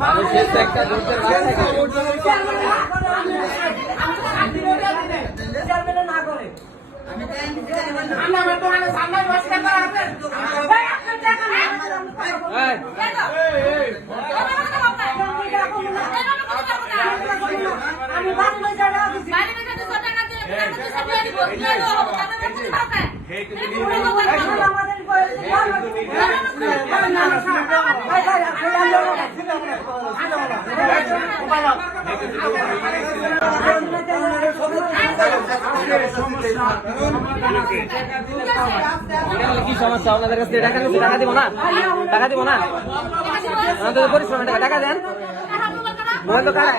মানুষের তো একটা ভোটের ভাগ থাকে এই, এটা হলো কি সমস্যা? ওনাদের কাছে টাকা টাকা দিব না? টাকা দিব না? ওনাদের পরিশ্রমের টাকা টাকা দেন। মোবাইল তো হ্যাঁ?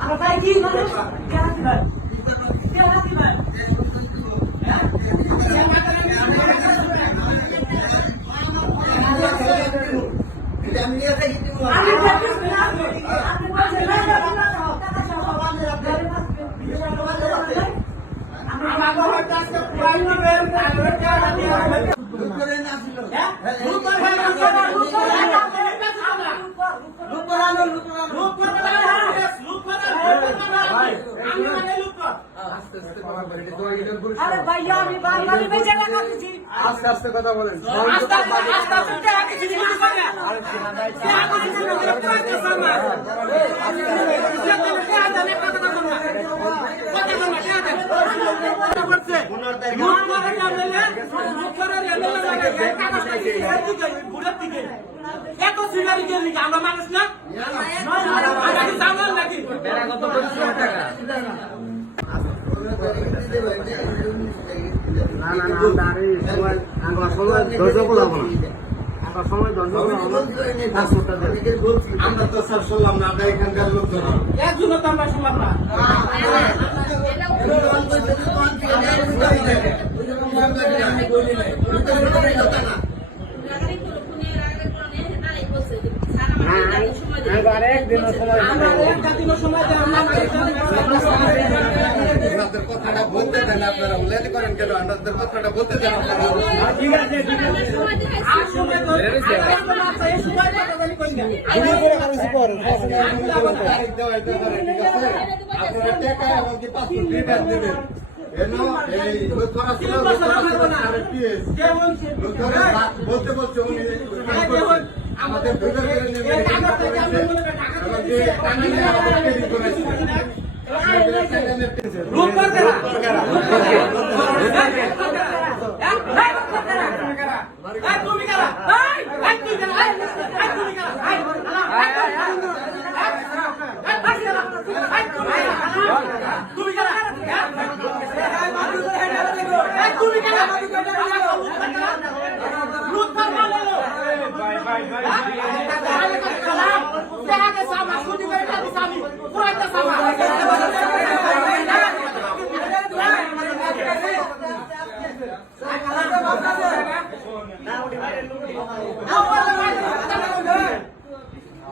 আমার ভাই কি মানুষ কেন দিবেন কেন দিবেন আমি প্র্যাকটিস করি আপনি আপনি বলছেন না না না না টাকা চাও আমি আমার কাজ আরে ভাইয়া আমি বাঙালি বেঁচে রাখা দিছি আস্তে আস্তে কথা বলেন আস্তে আস্তে আস্তে আস্তে টাকা দিছি কিছু করে টাকা দিছি না করে কাজ সামা আমরা মানুষ না আমরা নাকি না না না সময় ধৈর্য বলাবো না? আমরা তো স্যার শুনলাম না আমরা এখানকার লোকজন। একজনও তো আমরা শুনলাম না আর একদিনও সময় আমরা একটা দিনও সময় দেন আমরা আপনাদের কথাটা বলতে দেন আপনারা উল্লেখ করেন কেন আপনাদের কথাটা বলতে দেন আপনারা টাকা এবং কি পাসপোর্ট রিটার্ন দেবেন বলতে বলছে উনি আমাদের तुम्ही करा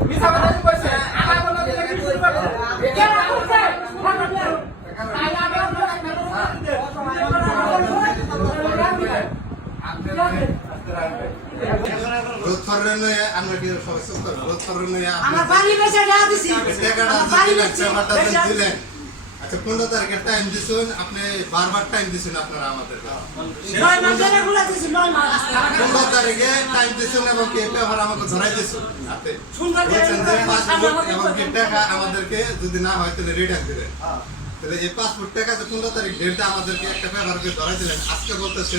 কি সবাই চুপ করে রোজ করুন না আমার বাড়ি বেচে দেওয়া দিছি আমার বাড়ি দিলেন, বেচে পেপারটা যে বেচে দিলেন। আচ্ছা পনেরো তারিখের টাইম দিছুন আপনি বারবার টাইম দিছুন আপনারা আমাদের। নয় মাস ধরে গুলা দিছি নয় মাস। পনেরো তারিখে টাইম দিছুন এবং কি পেপার আমাকে ধরাই দিছুন হাতে। সুন্দর করে বলছেন যে আমরা পাসপোর্ট এবং কি টাকা আমাদেরকে যদি না হয় তাহলে রিটার্ন দিবেন। তাহলে এই পাসপোর্ট টাকা পনেরো তারিখ ডেটটা আমাদেরকে একটা পেপারকে ধরাই দিলেন আজকে বলতেছে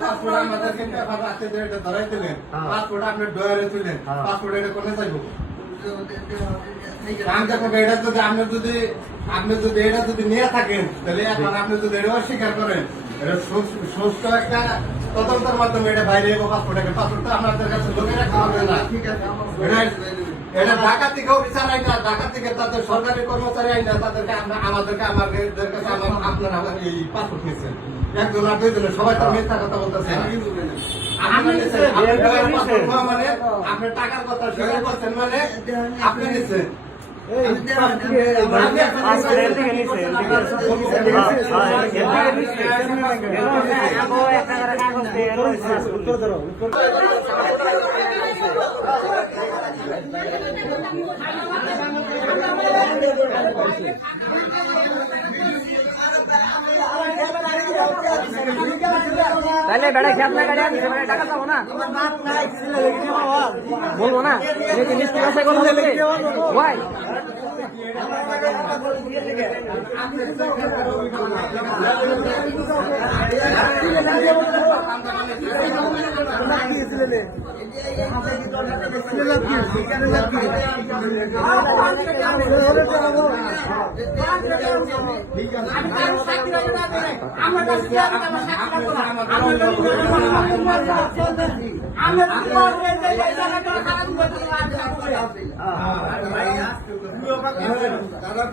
পাসপোর্ট আমাদেরকে পেপার রাখতে দিয়ে এটা ধরাই দিলেন পাসপোর্ট আপনি ডয়ারে তুলেন পাসপোর্ট এটা কোনে যাইব এটা যদি আপনি যদি আপনি যদি এটা যদি নিয়ে থাকেন তাহলে একবার আপনি যদি এটা অস্বীকার করেন এটা সুস্থ একটা তদন্তের মাধ্যমে এটা বাইরে পাসপোর্ট পাসপোর্ট আমাদের কাছে লোকে রাখতে হবে না এটা- এটা ঢাকা থেকেও বিচার আইন না ঢাকা থেকে তাদের সরকারি কর্মচারী আইন না তাদেরকে আমরা- আমাদেরকে আমাদের কাছে আমার- আপনারা এই পাসপোর্ট নিচ্ছেন একজন আর দুইজনে সবাই তো মিথ্যা কথা বলতেছে মানে আপনি টাকার কথা স্বীকার করছেন মানে আপনি নিচ্ছেন তাহলে বেড়া খেয়াল না গাড়ি মানে টাকা পাবো না? বলব না? ভাষায় কথা বলবে আমরা